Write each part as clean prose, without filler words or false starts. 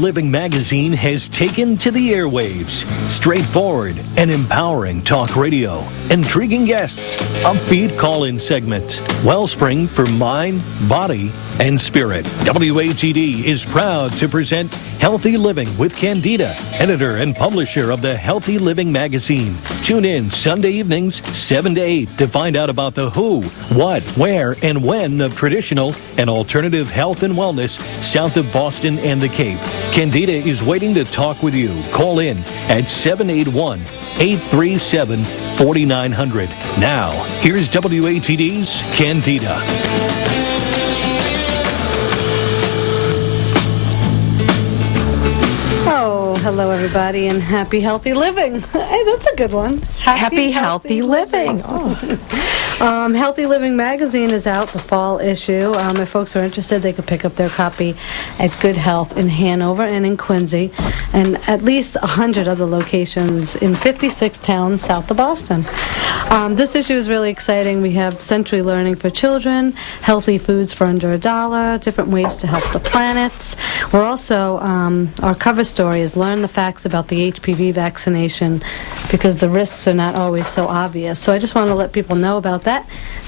Living Magazine has taken to the airwaves. Straightforward and empowering talk radio, intriguing guests, upbeat call-in segments, wellspring for mind, body, and spirit. WATD is proud to present Healthy Living with Candida, editor and publisher of the Healthy Living Magazine. Tune in Sunday evenings, 7 to 8 to find out about the who, what, where, and when of traditional and alternative health and wellness south of Boston and the Cape. Candida is waiting to talk with you. Call in at 781-837-4900. Now, here's WATD's Candida. Oh, hello everybody, and happy healthy living. Hey, that's a good one. Happy healthy living. Oh. Healthy Living Magazine is out, the fall issue. If folks are interested, they could pick up their copy at Good Health in Hanover and in Quincy, and at least 100 other locations in 56 towns south of Boston. This issue is really exciting. We have sensory learning for children, healthy foods for under $1, different ways to help the planet. We're also, our cover story is Learn the Facts About the HPV Vaccination, because the risks are not always so obvious. So I just want to let people know about that.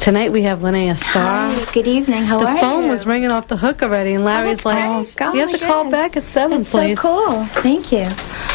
Tonight we have Linnea Starr. Hi, good evening. How are you? The phone was ringing off the hook already, and Larry's like, you have to call back at 7, That's please. so cool. Thank you.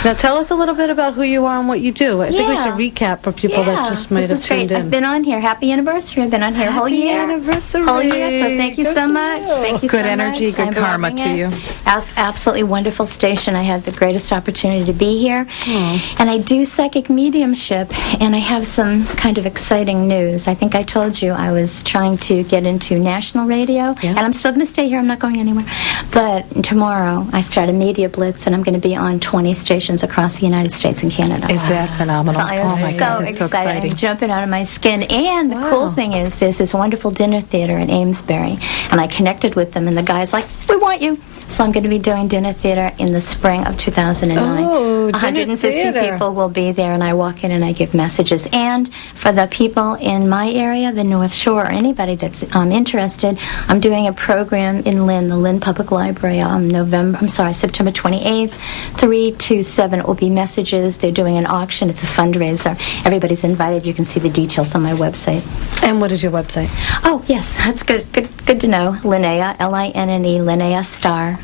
Now tell us a little bit about who you are and what you do. I think we should recap for people that just might have tuned in. I've been on here. Happy anniversary. I've been on here a whole year. Happy anniversary. Whole year, so thank you so much. Thank you Good so energy, much. good I'm karma loving to it. you. Absolutely wonderful station. I had the greatest opportunity to be here. And I do psychic mediumship, and I have some kind of exciting news. I think I told you I was trying to get into national radio, and I'm still going to stay here. I'm not going anywhere. But tomorrow I start a media blitz, and I'm going to be on 20 stations across the United States and Canada. Is that phenomenal? So I am God, that's so exciting. I'm jumping out of my skin. And the cool thing is, there's this wonderful dinner theater in Amesbury, and I connected with them, and the guy's like, we want you. So I'm going to be doing dinner theater in the spring of 2009. Oh, 150 people will be there, and I walk in and I give messages. And for the people in my area, the North Shore, or anybody that's interested, I'm doing a program in Lynn, the Lynn Public Library, September 28th, 3 to 7. It will be messages. They're doing an auction. It's a fundraiser. Everybody's invited. You can see the details on my website. And what is your website? Oh, yes, that's good to know. Linnea, L-I-N-N-E, linneastar.com.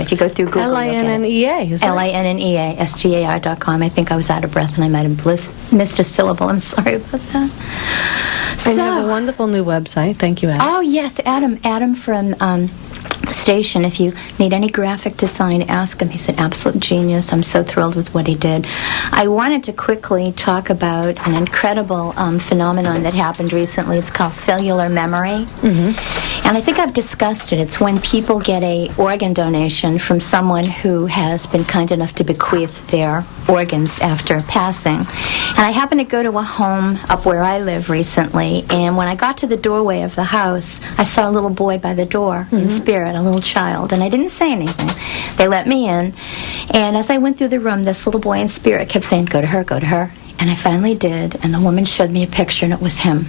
If you go through Google, L-I-N-N-E-A, is it? linneastar.com. I think I was out of breath and I might have missed a syllable. I'm sorry about that. And you have a wonderful new website. Thank you, Adam. Oh, yes, Adam from the station. If you need any graphic design, ask him. He's an absolute genius. I'm so thrilled with what he did. I wanted to quickly talk about an incredible phenomenon that happened recently. It's called cellular memory. And I think I've discussed it. It's when people get a organ donation from someone who has been kind enough to bequeath their organs after passing. And I happened to go to a home up where I live recently, and when I got to the doorway of the house, I saw a little boy by the door in spirit, a little child, and I didn't say anything. They let me in, and as I went through the room, this little boy in spirit kept saying, go to her, and I finally did, and the woman showed me a picture, and it was him.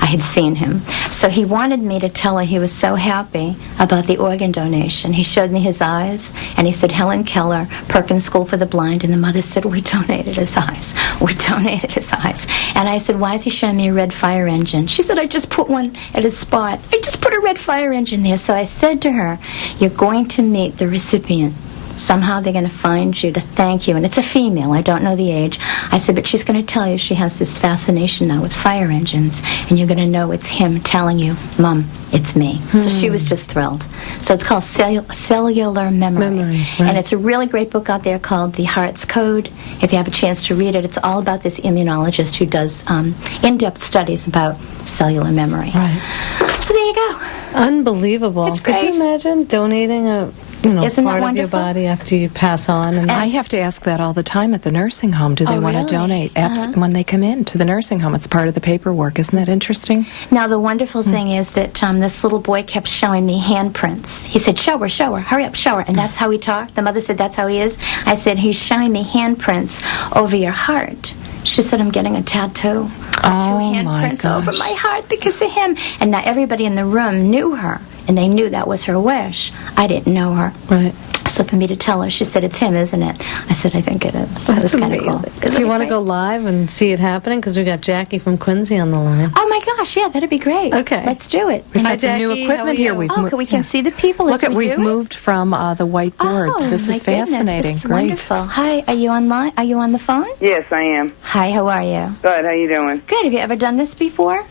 I had seen him. So he wanted me to tell her he was so happy about the organ donation. He showed me his eyes, and he said, Helen Keller, Perkins School for the Blind, and the mother said, we donated his eyes. We donated his eyes. And I said, why is he showing me a red fire engine? She said, I just put one at his spot. I just put a red fire engine there. So I said to her, you're going to meet the recipient. Somehow they're going to find you to thank you. And it's a female. I don't know the age. I said, but she's going to tell you she has this fascination now with fire engines. And you're going to know it's him telling you, Mom, it's me. So she was just thrilled. So it's called Cellular Memory. Right. And it's a really great book out there called The Heart's Code. If you have a chance to read it, it's all about this immunologist who does in-depth studies about cellular memory. Right. So there you go. Unbelievable. It's Could you great. imagine donating a Isn't that part of your wonderful? body after you pass on? And I have to ask that all the time at the nursing home. Do they want really? to donate when they come in to the nursing home? It's part of the paperwork. Isn't that interesting? Now, the wonderful thing is that this little boy kept showing me handprints. He said, show her, hurry up, show her. And that's how he talked. The mother said, that's how he is. I said, he's showing me handprints over your heart. She said, I'm getting a tattoo. Oh, Two my handprints over gosh. my heart because of him. And now everybody in the room knew her, and they knew that was her wish. I didn't know her. Right. So for me to tell her, she said, "It's him, isn't it?" I said, "I think it is." So it was That's kind of cool. amazing. Do you want to go live and see it happening? Because we got Jackie from Quincy on the line. Oh my gosh, yeah, that'd be great. Okay. Let's do it. We've Hi, got some new Jackie. equipment How are here. you? We've We can see the people Look as at we we've do it? moved from the whiteboards. Oh, This my is goodness, fascinating. This is Great. wonderful. Hi, are you online? Are you on the phone? Yes, I am. Hi, how are you? Good. How you doing? Good. Have you ever done this before?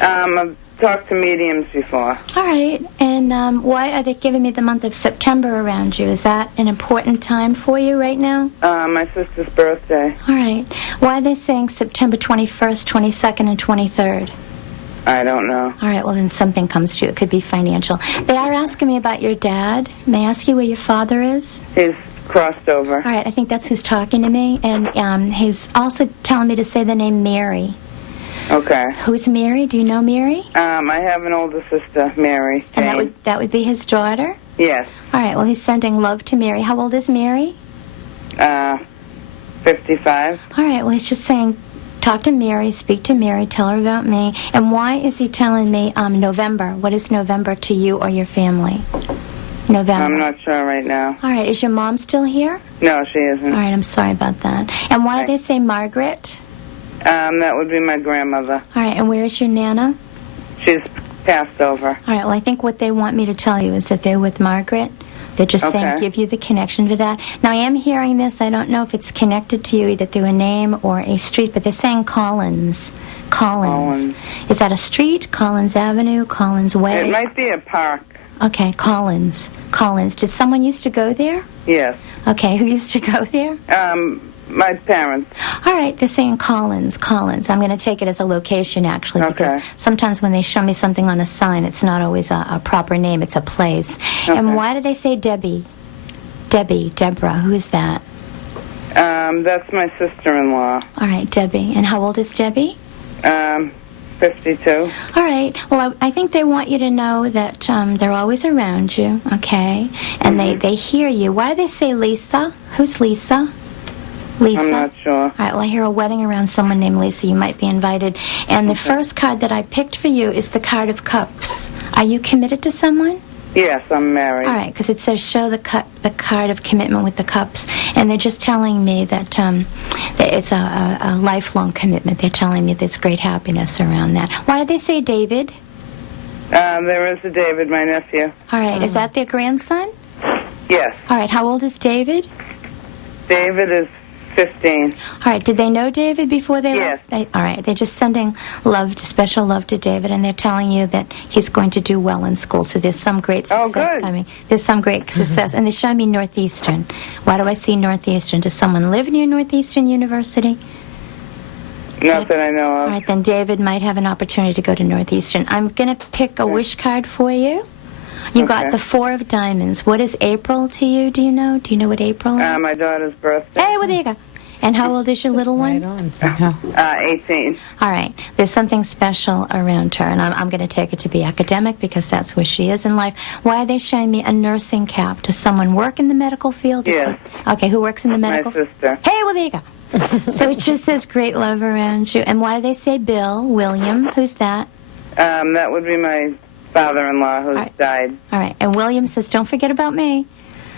I've talked to mediums before. All right. And why are they giving me the month of September around you? Is that an important time for you right now? My sister's birthday. All right. Why are they saying September 21st, 22nd, and 23rd? I don't know. All right, well, then something comes to you. It could be financial. They are asking me about your dad. May I ask you where your father is? He's crossed over. All right, I think that's who's talking to me. And he's also telling me to say the name Mary. Okay. Who's Mary? Do you know Mary? I have an older sister, Mary. And Jane. that would be his daughter? Yes. All right, well, he's sending love to Mary. How old is Mary? 55. All right, well, he's just saying, talk to Mary, speak to Mary, tell her about me. And why is he telling me November? What is November to you or your family? November. I'm not sure right now. All right, is your mom still here? No, she isn't. All right, I'm sorry about that. And why do they say Margaret? That would be my grandmother. All right, and where is your Nana? She's passed over. All right, well, I think what they want me to tell you is that they're with Margaret. They're just saying Okay. give you the connection to that. Now, I am hearing this. I don't know if it's connected to you either through a name or a street, but they're saying Collins. Collins. Is that a street? Collins Avenue? Collins Way? It might be a park. Okay, Collins. Collins. Did someone used to go there? Yes. Okay, who used to go there? My parents. All right, they're saying Collins. Collins. I'm going to take it as a location, actually, because Okay. sometimes when they show me something on a sign, it's not always a proper name. It's a place. Okay. And why do they say Debbie? Deborah. Who is that? That's my sister-in-law. All right, Debbie. And how old is Debbie? 52. All right. Well, I think they want you to know that they're always around you, okay? And they hear you. Why do they say Lisa? Who's Lisa? Lisa? I'm not sure. All right, well, I hear a wedding around someone named Lisa. You might be invited. And the first card that I picked for you is the card of cups. Are you committed to someone? Yes, I'm married. All right, because it says show the card of commitment with the cups. And they're just telling me that, that it's a lifelong commitment. They're telling me there's great happiness around that. Why did they say David? There is a David, my nephew. All right, is that their grandson? Yes. All right, how old is David? David is 15. All right, did they know David before they Yes. left? All right, they're just sending special love to David, and they're telling you that he's going to do well in school. So there's some great Oh, success good. coming. There's some great success, and they show me Northeastern. Why do I see Northeastern? Does someone live near Northeastern University? Not that I know All of. right, then David might have an opportunity to go to Northeastern. I'm going to pick a wish card for you. You got Okay. the 4 of diamonds. What is April to you? Do you know? Do you know what April is? My daughter's birthday. Hey, well, there you go. And how old is your little one? Right on. Yeah. 18. All right. There's something special around her, and I'm going to take it to be academic because that's where she is in life. Why are they showing me a nursing cap? Does someone work in the medical field? Yes. Okay, who works in the My medical sister. Hey, well, there you go. So it just says great love around you. And why do they say Bill, William? Who's that? That would be my father-in-law who's right. died. All right. And William says, don't forget about me.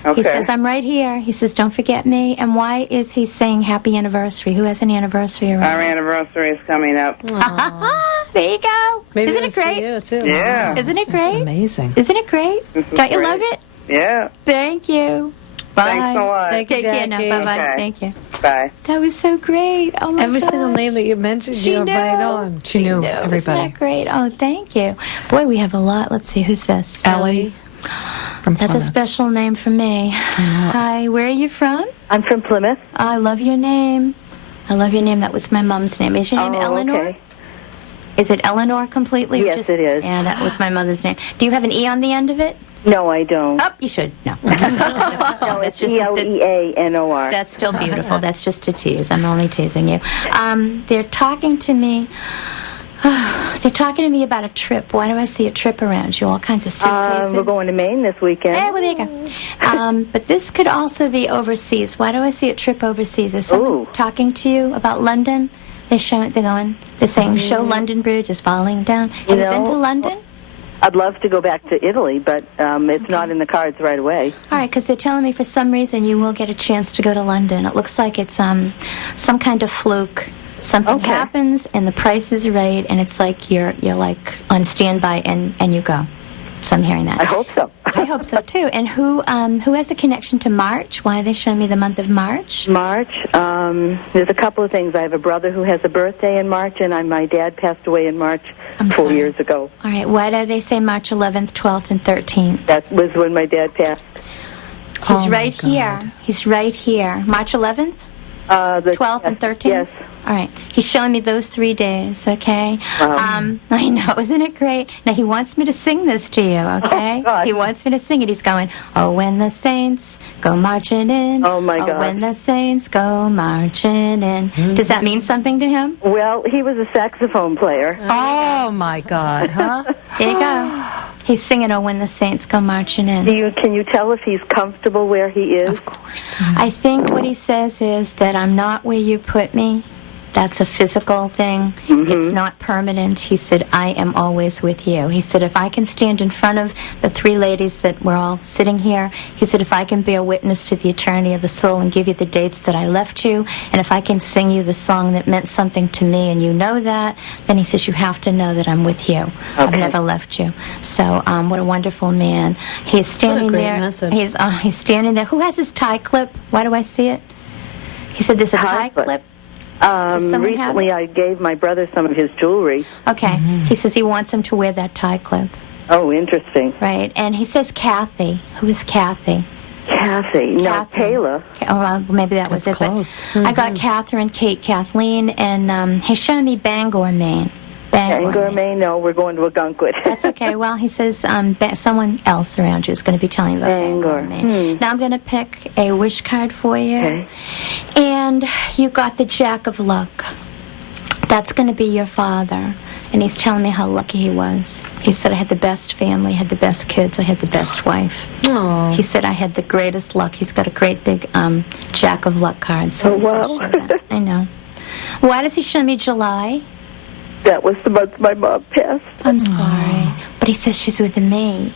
Okay. He says, I'm right here. He says, don't forget me. And why is he saying happy anniversary? Who has an anniversary around? Our anniversary is coming up. There you go. Maybe Isn't it it's for great? you, too. Yeah. Isn't it great? Amazing. Isn't it great? This is Don't you great. love it? Yeah. Thank you. Bye. Thanks a lot. Thank you, Take care now. Jackie. Bye-bye. Okay. Thank you. Bye. That was so great. Oh, my Every single gosh. name that you mentioned, She you were knew. right on. She knew Isn't everybody. that great? Oh, thank you. Boy, we have a lot. Let's see. Who's this? Ellie from That's a Plymouth. special name for me. Hi. Where are you from? I'm from Plymouth. Oh, I love your name. I love your name. That was my mom's name. Is your name Eleanor? Okay. Is it Eleanor completely? or Yes, just, it is. Yeah, that was my mother's name. Do you have an E on the end of it? No, I don't. Oh, you should. No. No, That's it's just Eleanor. That's still beautiful. That's just a tease. I'm only teasing you. They're talking to me. They're talking to me about a trip. Why do I see a trip around you? All kinds of suitcases. We're going to Maine this weekend. Hey, well, there you go. But this could also be overseas. Why do I see a trip overseas? Is someone Ooh. talking to you about London? They're saying, show London Bridge is falling down. Have you been to London? I'd love to go back to Italy, but it's not in the cards right away. All right, because they're telling me for some reason you will get a chance to go to London. It looks like it's some kind of fluke. Something happens, and the price is right, and it's like you're like on standby, and you go. So I'm hearing that. I hope so. I hope so too. And who has a connection to March? Why are they showing me the month of March? March. There's a couple of things. I have a brother who has a birthday in March, and my dad passed away in March 4 years ago. All right. Why do they say March 11th, 12th, and 13th? That was when my dad passed. He's right here. He's right here. March 11th, 12th, and 13th. Yes. All right. He's showing me those 3 days, okay? I know. Isn't it great? Now, he wants me to sing this to you, okay? Oh, God. He wants me to sing it. He's going, oh, when the saints go marching in. Oh, my God. Oh, when the saints go marching in. Does that mean something to him? Well, he was a saxophone player. Oh, my God, huh? There you go. He's singing, oh, when the saints go marching in. Can you tell if he's comfortable where he is? Of course. I think what he says is that I'm not where you put me. That's a physical thing. It's not permanent. He said, I am always with you. He said, if I can stand in front of the 3 ladies that were all sitting here, he said, if I can bear witness to the eternity of the soul and give you the dates that I left you, and if I can sing you the song that meant something to me and you know that, then he says, you have to know that I'm with you. I've never left you. So what a wonderful man. He's standing great there. message. He's standing there. Who has his tie clip? Why do I see it? He said, there's a tie clip. someone have Recently, it? I gave my brother some of his jewelry. Okay. He says he wants him to wear that tie clip. Oh, interesting. Right. And he says Kathy. Who is Kathy? Kathy. No, Kathy. Taylor. Oh, well, maybe that was That's it. but close. I got Catherine, Kate, Kathleen, and he's showing me Bangor, Maine. Bangor, Maine. No, we're going to Agunquit. That's okay. Well, he says someone else around you is going to be telling you about Bangor, Maine. Now I'm going to pick a wish card for you. Okay. And you got the Jack of Luck. That's going to be your father. And he's telling me how lucky he was. He said, I had the best family, I had the best kids, I had the best wife. Aww. He said, I had the greatest luck. He's got a great big Jack of Luck card. So he said, wow. show that. I know. Why does he show me July? That was the month my mom passed. I'm sorry. But he says she's with me.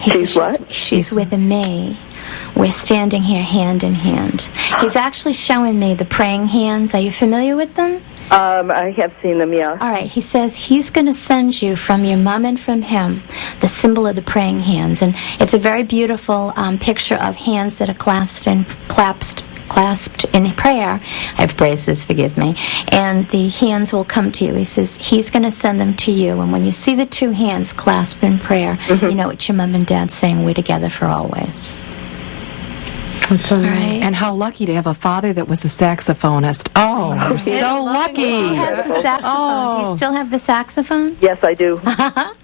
He She's says what? She's with me. We're standing here hand in hand. He's actually showing me the praying hands. Are you familiar with them? I have seen them, yeah. All right. He says he's going to send you from your mom and from him the symbol of the praying hands. And it's a very beautiful picture of hands that are clasped in prayer. I have braces, forgive me. And the hands will come to you. He says he's going to send them to you. And when you see the two hands clasped in prayer, you know it's your mom and dad saying, we're together for always. That's so All nice. right. And how lucky to have a father that was a saxophonist. Oh, you're so lucky. Who has the saxophone? Do you still have the saxophone? Yes, I do.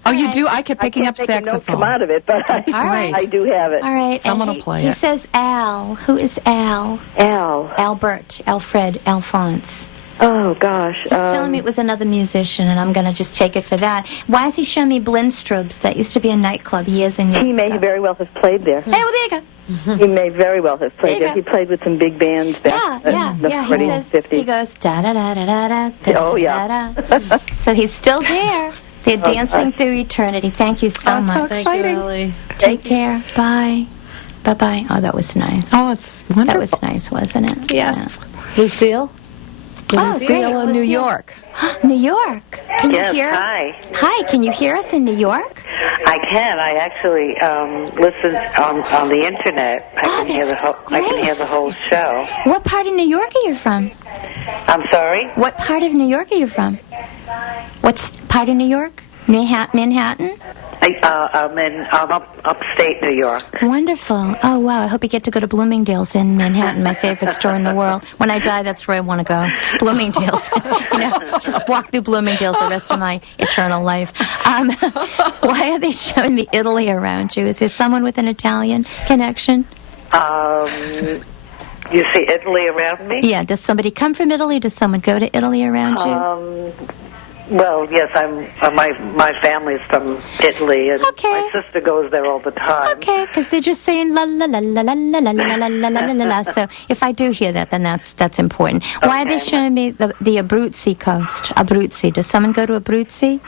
Oh, you do? I kept picking up I can't make a note saxophone. come out of it, but great. I do have it. All right. Someone and will play he it. says Al. Who is Al? Al. Albert, Alfred, Alphonse. Oh, gosh. He's telling me it was another musician, and I'm going to just take it for that. Why is he showing me Blindstrubs? That used to be a nightclub years and years He may ago. very well have played there. Hey, well, there you go. He may very well have played There there. you He played with some big bands back in the Yeah. He 40s, says 50s. he goes da da da da da da da. Oh, yeah. da. So he's still there. They're dancing through eternity. Thank you so Oh, it's so much. Thank you, exciting. Ellie. Take care. Bye. Bye bye. Oh, that was nice. Oh, it's wonderful. That was nice, wasn't it? Yes. Lucille? Oh, Lucille great. in New Lucille. York. New York. Can Yes, you hear us? hi. Hi, can you hear us in New York? I can. I actually listen on the internet. I can hear that's the whole. I can great. hear the whole show. What part of New York are you from? I'm sorry. What part of New York are you from? What's part of New York? Manhattan? I'm upstate New York. Wonderful. Oh, wow. I hope you get to go to Bloomingdale's in Manhattan, my favorite store in the world. When I die, that's where I want to go. Bloomingdale's. Just walk through Bloomingdale's the rest of my eternal life. Why are they showing me Italy around you? Is there someone with an Italian connection? You see Italy around me? Yeah. Does somebody come from Italy? Does someone go to Italy around you? Well, yes. I'm. My family's from Italy, and Okay. my sister goes there all the time. Okay, because they're just saying la la la la la la la la la la la la la. So if I do hear that, then that's important. Why are they Okay. showing me the Abruzzi coast? Abruzzi. Does someone go to Abruzzi?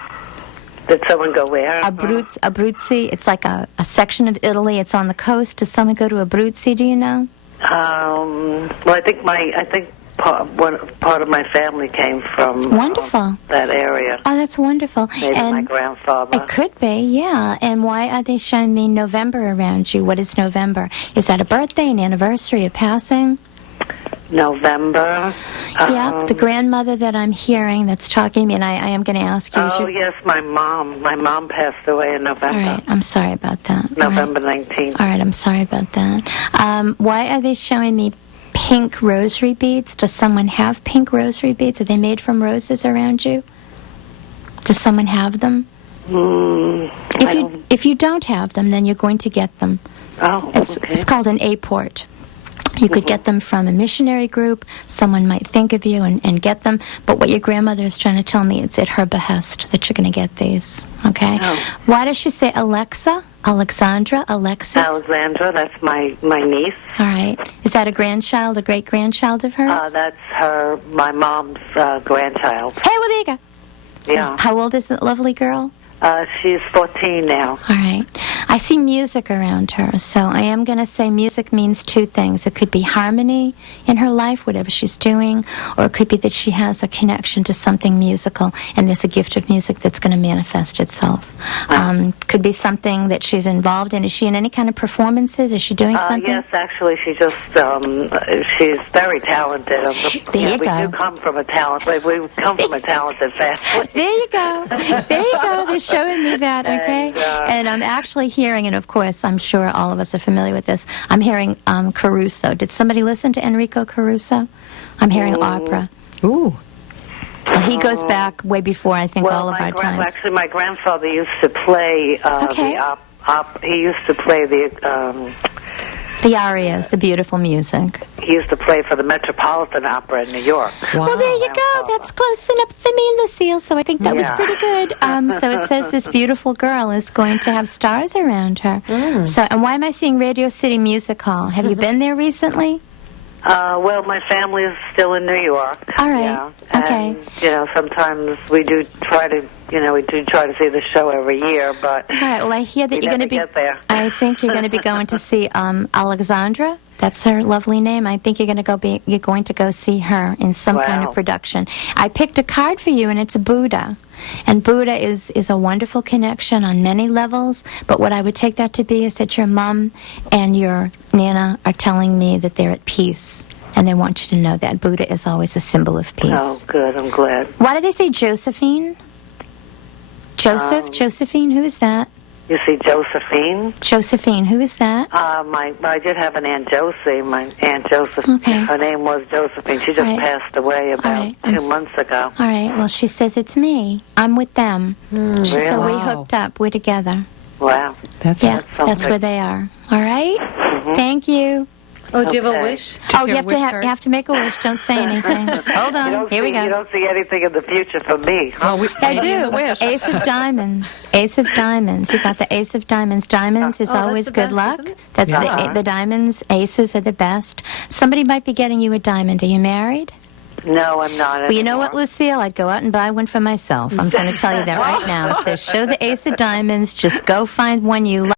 Did someone go where? Abruzzi. It's like a section of Italy. It's on the coast. Does someone go to Abruzzi? Do you know? Well, I think part of my family came from Wonderful. That area. Oh, that's wonderful. Maybe and my grandfather. It could be, yeah. And why are they showing me November around you? What is November? Is that a birthday, an anniversary, a passing? November. Yeah, the grandmother that I'm hearing that's talking to me, and I am going to ask you. Oh, yes, my mom. My mom passed away in November. All right, I'm sorry about that. November 19th. All right, I'm sorry about that. Why are they showing me pink rosary beads? Does someone have pink rosary beads? Are they made from roses around you? Does someone have them? If you don't have them, then you're going to get them. Oh, okay. It's called an apport. You could get them from a missionary group. Someone might think of you and get them. But what your grandmother is trying to tell me, it's at her behest that you're going to get these. Okay? Oh. Why does she say Alexa? Alexandra? Alexis? Alexandra, that's my niece. All right. Is that a grandchild, a great-grandchild of hers? That's my mom's grandchild. Hey, well, there you go. Yeah. How old is that lovely girl? She's 14 now. All right. I see music around her, so I am going to say music means two things. It could be harmony in her life, whatever she's doing, or it could be that she has a connection to something musical, and there's a gift of music that's going to manifest itself. Could be something that she's involved in. Is she in any kind of performances? Is she doing something? Yes, actually, she's very talented. There you go. We do come from a talented family. There you go. There you go. They're showing me that, okay? And I'm actually hearing, and of course, I'm sure all of us are familiar with this, I'm hearing Caruso. Did somebody listen to Enrico Caruso? I'm hearing opera. Ooh. Well, he goes back way before, I think, all of our times. Actually, my grandfather used to play he used to play the arias, the beautiful music. He used to play for the Metropolitan Opera in New York. Wow. Well, there you go. That's close enough for me, Lucille, so I think that was pretty good. So it says this beautiful girl is going to have stars around her. So, and why am I seeing Radio City Music Hall? Have you been there recently? Well, my family is still in New York. All right. Yeah. Okay. And, sometimes we do try to see the show every year, but all right. Well, I hear that you're going to be. Get there. I think you're going to be going to see Alexandra. That's her lovely name. I think you're going to go see her in some kind of production. I picked a card for you, and it's a Buddha. And Buddha is a wonderful connection on many levels, but what I would take that to be is that your mom and your Nana are telling me that they're at peace, and they want you to know that Buddha is always a symbol of peace. Oh, good. I'm glad. Why do they say Josephine? Josephine, who is that? You see Josephine? Josephine, who is that? I did have an Aunt Josie. My Aunt Josephine. Okay. Her name was Josephine. She just passed away about 2 months ago. All right. Well, she says it's me. I'm with them. Really? So we hooked up. We're together. Wow. That's where they are. All right? Thank you. Oh, do you have a wish? You have to make a wish. Don't say anything. Hold on. Here we go. You don't see anything in the future for me, huh? Well, I do. Ace of Diamonds. Ace of Diamonds. You got the Ace of Diamonds. Diamonds is always good luck. That's the diamonds. Aces are the best. Somebody might be getting you a diamond. Are you married? No, I'm not. Well, you know what, Lucille? I'd go out and buy one for myself. I'm going to tell you that right now. It says, show the Ace of Diamonds. Just go find one you like.